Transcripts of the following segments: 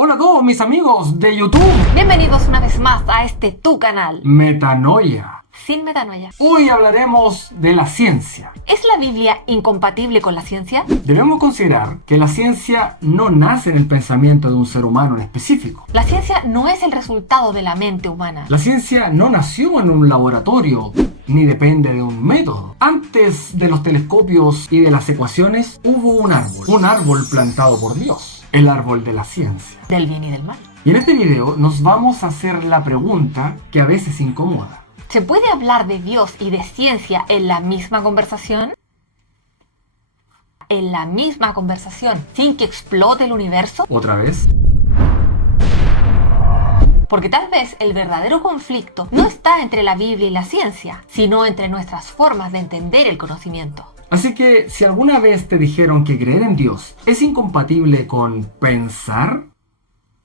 Hola a todos mis amigos de YouTube. Bienvenidos una vez más a tu canal. Metanoia. Sin metanoia. Hoy hablaremos de la ciencia. ¿Es la Biblia incompatible con la ciencia? Debemos considerar que la ciencia no nace en el pensamiento de un ser humano en específico. La ciencia no es el resultado de la mente humana. La ciencia no nació en un laboratorio, ni depende de un método. Antes de los telescopios y de las ecuaciones, hubo un árbol plantado por Dios, el árbol de la ciencia. Del bien y del mal. Y en este video nos vamos a hacer la pregunta que a veces incomoda. ¿Se puede hablar de Dios y de ciencia en la misma conversación? ¿En la misma conversación sin que explote el universo? ¿Otra vez? Porque tal vez el verdadero conflicto no está entre la Biblia y la ciencia, sino entre nuestras formas de entender el conocimiento. Así que, si alguna vez te dijeron que creer en Dios es incompatible con pensar,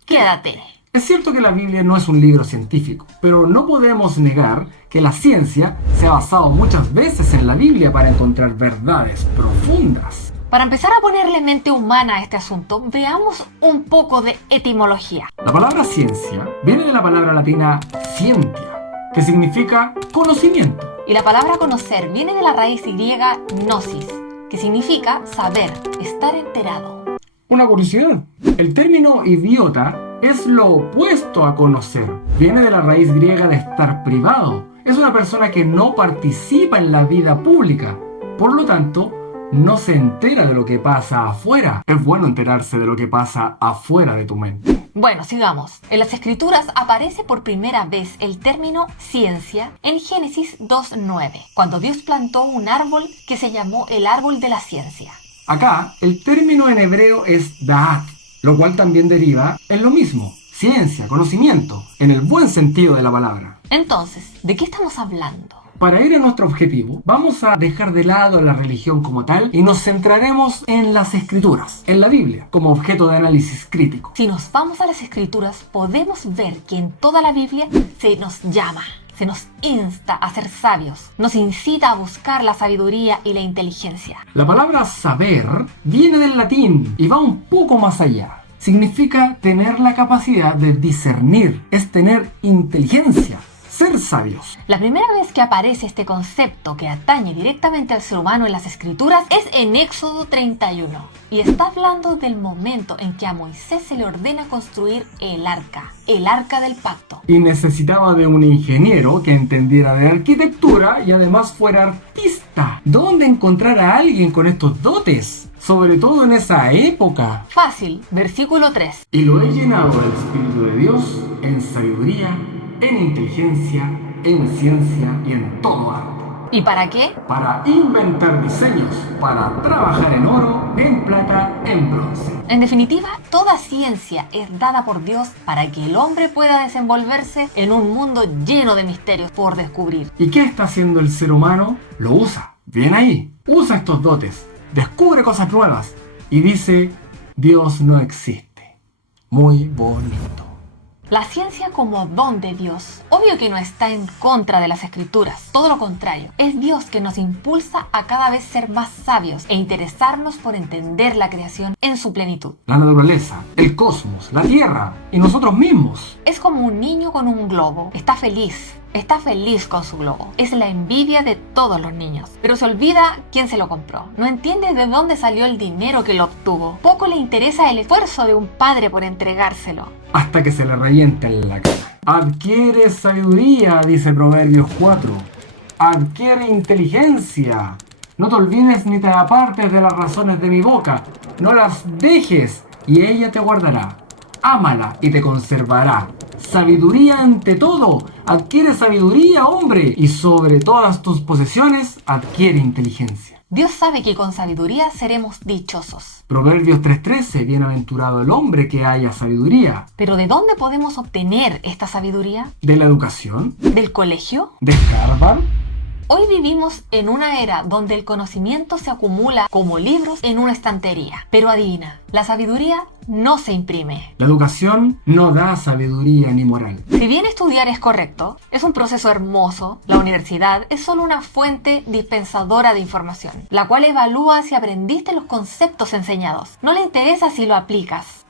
Quédate. es cierto que la Biblia no es un libro científico, pero no podemos negar que la ciencia se ha basado muchas veces en la Biblia para encontrar verdades profundas. Para empezar a ponerle mente humana a este asunto, veamos un poco de etimología. La palabra ciencia viene de la palabra latina scientia, que significa conocimiento. Y la palabra conocer viene de la raíz griega gnosis, que significa saber, estar enterado. Una curiosidad, el término idiota es lo opuesto a conocer. Viene de la raíz griega de estar privado. Es una persona que no participa en la vida pública. Por lo tanto, no se entera de lo que pasa afuera. Es bueno enterarse de lo que pasa afuera de tu mente. Bueno, sigamos. En las escrituras aparece por primera vez el término ciencia en Génesis 2:9, cuando Dios plantó un árbol que se llamó el árbol de la ciencia. Acá, el término en hebreo es da'at, lo cual también deriva en lo mismo, ciencia, conocimiento, en el buen sentido de la palabra. Entonces, ¿de qué estamos hablando? Para ir a nuestro objetivo, vamos a dejar de lado la religión como tal y nos centraremos en las escrituras, en la Biblia, como objeto de análisis crítico. Si nos vamos a las escrituras, podemos ver que en toda la Biblia se nos llama, se nos insta a ser sabios, nos incita a buscar la sabiduría y la inteligencia. La palabra saber viene del latín y va un poco más allá. Significa tener la capacidad de discernir, es tener inteligencia. Ser sabios. La primera vez que aparece este concepto que atañe directamente al ser humano en las escrituras es en Éxodo 31 y está hablando del momento en que a Moisés se le ordena construir el arca del pacto. Y necesitaba de un ingeniero que entendiera de arquitectura y además fuera artista. ¿Dónde encontrar a alguien con estos dotes? Sobre todo en esa época. Fácil, versículo 3. Y lo he llenado del Espíritu de Dios en sabiduría, en inteligencia, en ciencia y en todo arte. ¿Y para qué? Para inventar diseños, para trabajar en oro, en plata, en bronce. En definitiva, toda ciencia es dada por Dios para que el hombre pueda desenvolverse en un mundo lleno de misterios por descubrir. ¿Y qué está haciendo el ser humano? Lo usa. Bien ahí. Usa estos dotes. Descubre cosas nuevas. Y dice, Dios no existe. Muy bonito. La ciencia como don de Dios, obvio que no está en contra de las escrituras, todo lo contrario, es Dios que nos impulsa a cada vez ser más sabios e interesarnos por entender la creación en su plenitud. La naturaleza, el cosmos, la tierra y nosotros mismos. Es como un niño con un globo, está feliz con su globo. Es la envidia de todos los niños, pero se olvida quién se lo compró. No entiende de dónde salió el dinero que lo obtuvo. Poco le interesa el esfuerzo de un padre por entregárselo. Hasta que se le revienta en la cara. Adquiere sabiduría, dice Proverbios 4. Adquiere inteligencia. No te olvides ni te apartes de las razones de mi boca. No las dejes y ella te guardará. Ámala y te conservará. Sabiduría ante todo. Adquiere sabiduría, hombre. Y sobre todas tus posesiones, adquiere inteligencia. Dios sabe que con sabiduría seremos dichosos. Proverbios 3:13, bienaventurado el hombre que haya sabiduría. ¿Pero de dónde podemos obtener esta sabiduría? ¿De la educación? ¿Del colegio? ¿De Harvard? Hoy vivimos en una era donde el conocimiento se acumula como libros en una estantería. Pero adivina, la sabiduría no se imprime. La educación no da sabiduría ni moral. Si bien estudiar es correcto, es un proceso hermoso, la universidad es solo una fuente dispensadora de información, la cual evalúa si aprendiste los conceptos enseñados. No le interesa si lo aplicas.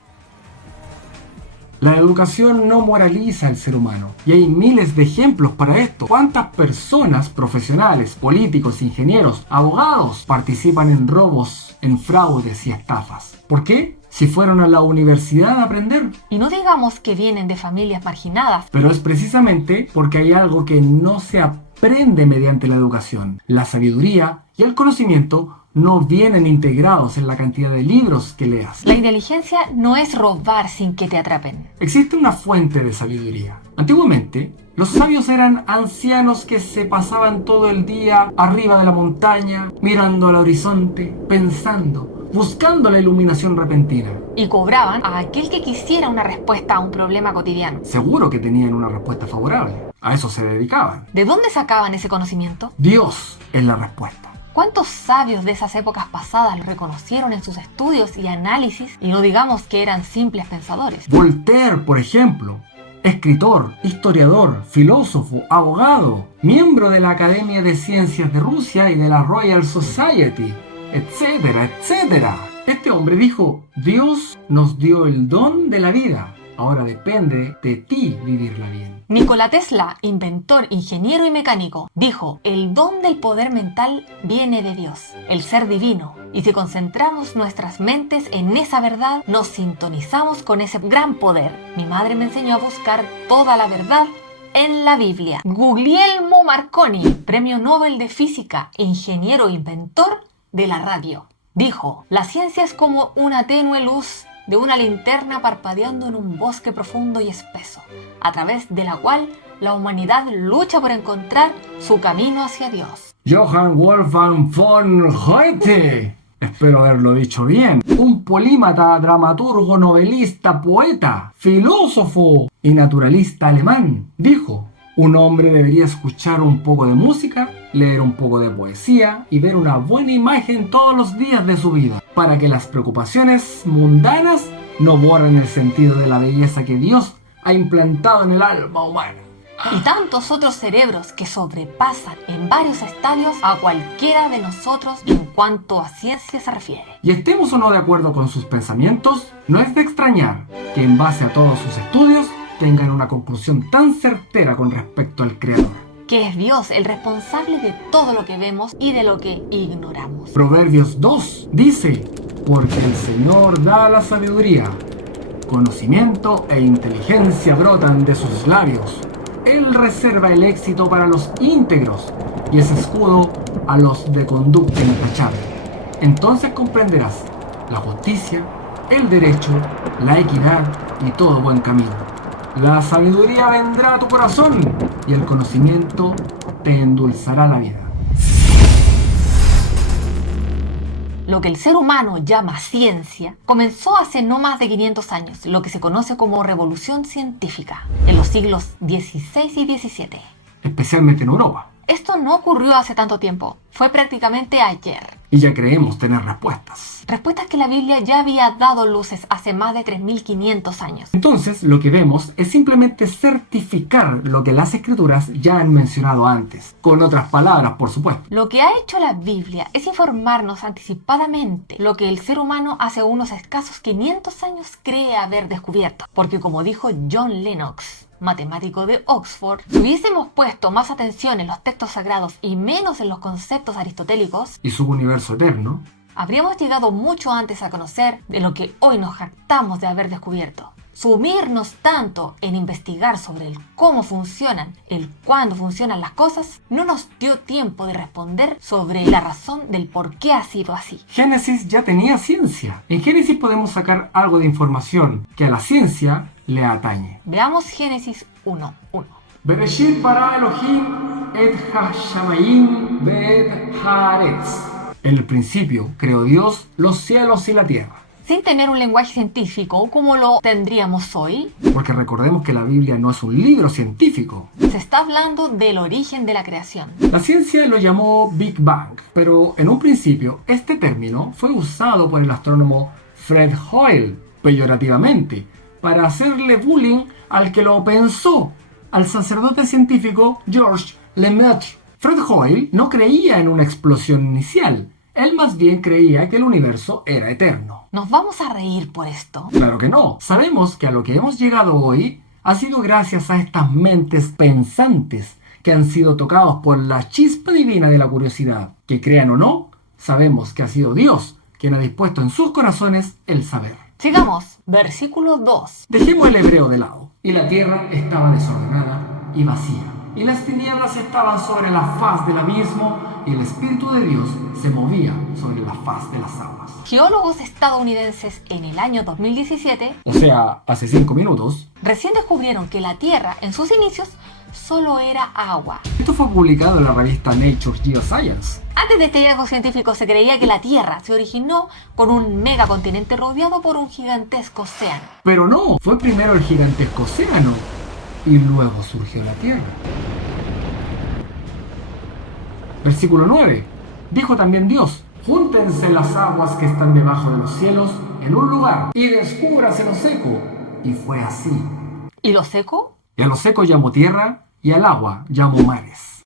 La educación no moraliza al ser humano, y hay miles de ejemplos para esto. ¿Cuántas personas, profesionales, políticos, ingenieros, abogados, participan en robos, en fraudes y estafas? ¿Por qué? Si fueron a la universidad a aprender. Y no digamos que vienen de familias marginadas. Pero es precisamente porque hay algo que no se aprende mediante la educación. La sabiduría y el conocimiento no vienen integrados en la cantidad de libros que leas. La inteligencia no es robar sin que te atrapen. Existe una fuente de sabiduría. Antiguamente, los sabios eran ancianos que se pasaban todo el día arriba de la montaña, mirando al horizonte, pensando, buscando la iluminación repentina. Y cobraban a aquel que quisiera una respuesta a un problema cotidiano. Seguro que tenían una respuesta favorable. A eso se dedicaban. ¿De dónde sacaban ese conocimiento? Dios es la respuesta. ¿Cuántos sabios de esas épocas pasadas lo reconocieron en sus estudios y análisis y no digamos que eran simples pensadores? Voltaire, por ejemplo, escritor, historiador, filósofo, abogado, miembro de la Academia de Ciencias de Rusia y de la Royal Society, etcétera, etcétera. Este hombre dijo: Dios nos dio el don de la vida. Ahora depende de ti vivirla bien. Nikola Tesla, inventor, ingeniero y mecánico, dijo: el don del poder mental viene de Dios, el ser divino. Y si concentramos nuestras mentes en esa verdad, nos sintonizamos con ese gran poder. Mi madre me enseñó a buscar toda la verdad en la Biblia. Guglielmo Marconi, premio Nobel de Física, ingeniero e inventor de la radio, dijo: la ciencia es como una tenue luz de una linterna parpadeando en un bosque profundo y espeso, a través de la cual la humanidad lucha por encontrar su camino hacia Dios. Johann Wolfgang von Goethe, espero haberlo dicho bien, un polímata, dramaturgo, novelista, poeta, filósofo y naturalista alemán, dijo: un hombre debería escuchar un poco de música, leer un poco de poesía y ver una buena imagen todos los días de su vida, para que las preocupaciones mundanas no borren el sentido de la belleza que Dios ha implantado en el alma humana. Y tantos otros cerebros que sobrepasan en varios estadios a cualquiera de nosotros en cuanto a ciencia se refiere. Y estemos o no de acuerdo con sus pensamientos, no es de extrañar que en base a todos sus estudios tengan una conclusión tan certera con respecto al Creador, que es Dios el responsable de todo lo que vemos y de lo que ignoramos. Proverbios 2 dice: porque el Señor da la sabiduría, conocimiento e inteligencia brotan de sus labios. Él reserva el éxito para los íntegros y es escudo a los de conducta intachable. Entonces comprenderás la justicia, el derecho, la equidad y todo buen camino. La sabiduría vendrá a tu corazón y el conocimiento te endulzará la vida. Lo que el ser humano llama ciencia comenzó hace no más de 500 años, lo que se conoce como revolución científica, en los siglos XVI y XVII. Especialmente en Europa. Esto no ocurrió hace tanto tiempo, fue prácticamente ayer. Y ya creemos tener respuestas. Respuestas que la Biblia ya había dado luces hace más de 3.500 años. Entonces, lo que vemos es simplemente certificar lo que las Escrituras ya han mencionado antes. Con otras palabras, por supuesto. Lo que ha hecho la Biblia es informarnos anticipadamente lo que el ser humano hace unos escasos 500 años cree haber descubierto. Porque como dijo John Lennox, matemático de Oxford, si hubiésemos puesto más atención en los textos sagrados y menos en los conceptos aristotélicos y su universo eterno, habríamos llegado mucho antes a conocer de lo que hoy nos jactamos de haber descubierto. Sumirnos tanto en investigar sobre el cómo funcionan, el cuándo funcionan las cosas, no nos dio tiempo de responder sobre la razón del por qué ha sido así. Génesis ya tenía ciencia. En Génesis podemos sacar algo de información que a la ciencia le atañe. Veamos Génesis 1:1. Bereshit bara Elohim et ha-shamayim ve'et haaretz. En el principio creó Dios los cielos y la tierra. Sin tener un lenguaje científico como lo tendríamos hoy, porque recordemos que la Biblia no es un libro científico. Se está hablando del origen de la creación. La ciencia lo llamó Big Bang, pero en un principio este término fue usado por el astrónomo Fred Hoyle, peyorativamente, para hacerle bullying al que lo pensó, al sacerdote científico Georges Lemaitre. Fred Hoyle no creía en una explosión inicial. Él más bien creía que el universo era eterno. ¿Nos vamos a reír por esto? Claro que no. Sabemos que a lo que hemos llegado hoy ha sido gracias a estas mentes pensantes que han sido tocados por la chispa divina de la curiosidad. Que crean o no, sabemos que ha sido Dios quien ha dispuesto en sus corazones el saber. Sigamos. Versículo 2. Dejemos el hebreo de lado. Y la tierra estaba desordenada y vacía, y las tinieblas estaban sobre la faz del abismo, y el Espíritu de Dios se movía sobre la faz de las aguas. Geólogos estadounidenses en el año 2017, O sea, hace 5 minutos. recién descubrieron que la Tierra en sus inicios solo era agua. Esto fue publicado en la revista Nature Geoscience. Antes de este hallazgo científico se creía que la Tierra se originó con un megacontinente rodeado por un gigantesco océano. Pero no, fue primero el gigantesco océano y luego surgió la Tierra. Versículo 9. Dijo también Dios: júntense las aguas que están debajo de los cielos en un lugar y descúbrase lo seco. Y fue así. ¿Y lo seco? Y a lo seco llamó tierra y al agua llamó mares.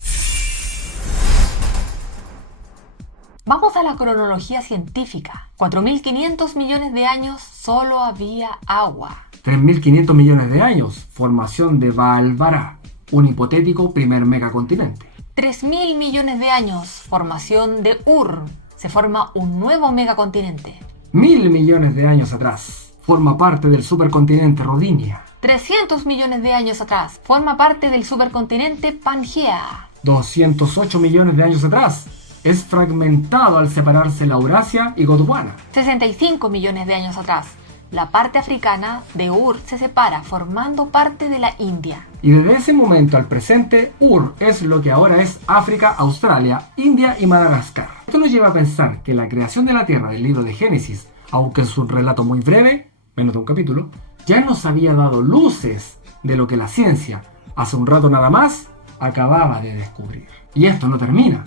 Vamos a la cronología científica. 4.500 millones de años solo había agua. 3.500 millones de años, formación de Baalbará, un hipotético primer megacontinente. 3.000 millones de años, formación de Ur. Se forma un nuevo megacontinente. 1.000 millones de años atrás, forma parte del supercontinente Rodinia. 300 millones de años atrás, forma parte del supercontinente Pangea. 208 millones de años atrás, es fragmentado al separarse la Eurasia y Gondwana. 65 millones de años atrás, la parte africana de Ur se separa formando parte de la India. Y desde ese momento al presente, Ur es lo que ahora es África, Australia, India y Madagascar. Esto nos lleva a pensar que la creación de la Tierra del libro de Génesis, aunque es un relato muy breve, menos de un capítulo, ya nos había dado luces de lo que la ciencia, hace un rato nada más, acababa de descubrir. Y esto no termina.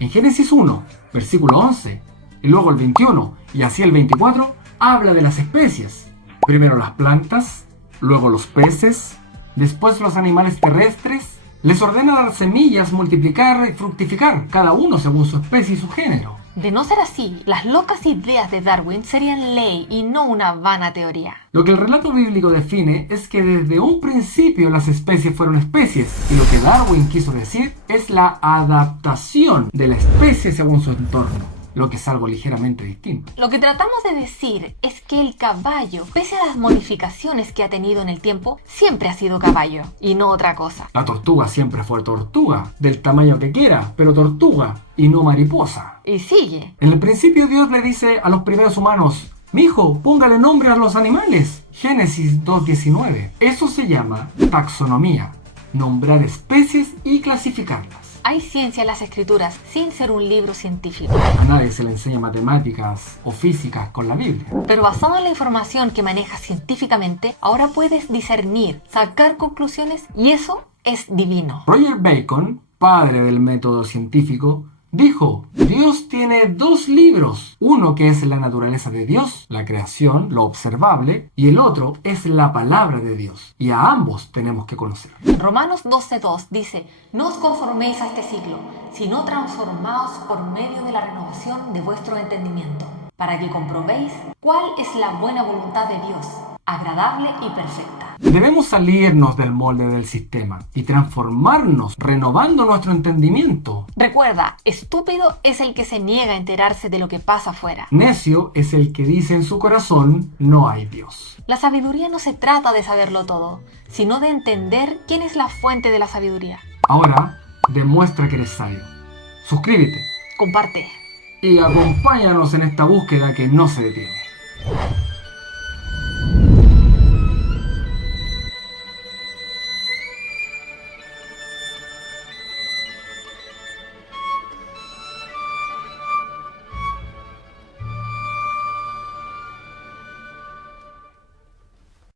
En Génesis 1, versículo 11, y luego el 21, y así el 24, habla de las especies. Primero las plantas, luego los peces, después los animales terrestres. Les ordena dar semillas, multiplicar y fructificar, cada uno según su especie y su género. De no ser así, las locas ideas de Darwin serían ley y no una vana teoría. Lo que el relato bíblico define es que desde un principio las especies fueron especies, y lo que Darwin quiso decir es la adaptación de la especie según su entorno, lo que es algo ligeramente distinto. Lo que tratamos de decir es que el caballo, pese a las modificaciones que ha tenido en el tiempo, siempre ha sido caballo y no otra cosa. La tortuga siempre fue tortuga, del tamaño que quiera, pero tortuga y no mariposa. Y sigue. En el principio Dios le dice a los primeros humanos: mijo, póngale nombre a los animales. Génesis 2:19. Eso se llama taxonomía, nombrar especies y clasificarlas. Hay ciencia en las escrituras sin ser un libro científico. A nadie se le enseña matemáticas o físicas con la Biblia. Pero basado en la información que manejas científicamente, ahora puedes discernir, sacar conclusiones y eso es divino. Roger Bacon, padre del método científico, dijo: Dios tiene dos libros, uno que es la naturaleza de Dios, la creación, lo observable, y el otro es la palabra de Dios, y a ambos tenemos que conocer. Romanos 12:2 dice: no os conforméis a este siglo, sino transformaos por medio de la renovación de vuestro entendimiento, para que comprobéis cuál es la buena voluntad de Dios, agradable y perfecta. Debemos salirnos del molde del sistema y transformarnos, renovando nuestro entendimiento. Recuerda, estúpido es el que se niega a enterarse de lo que pasa afuera. Necio es el que dice en su corazón: no hay Dios. La sabiduría no se trata de saberlo todo, sino de entender quién es la fuente de la sabiduría. Ahora, demuestra que eres sabio. Suscríbete Comparte. y acompáñanos en esta búsqueda que no se detiene.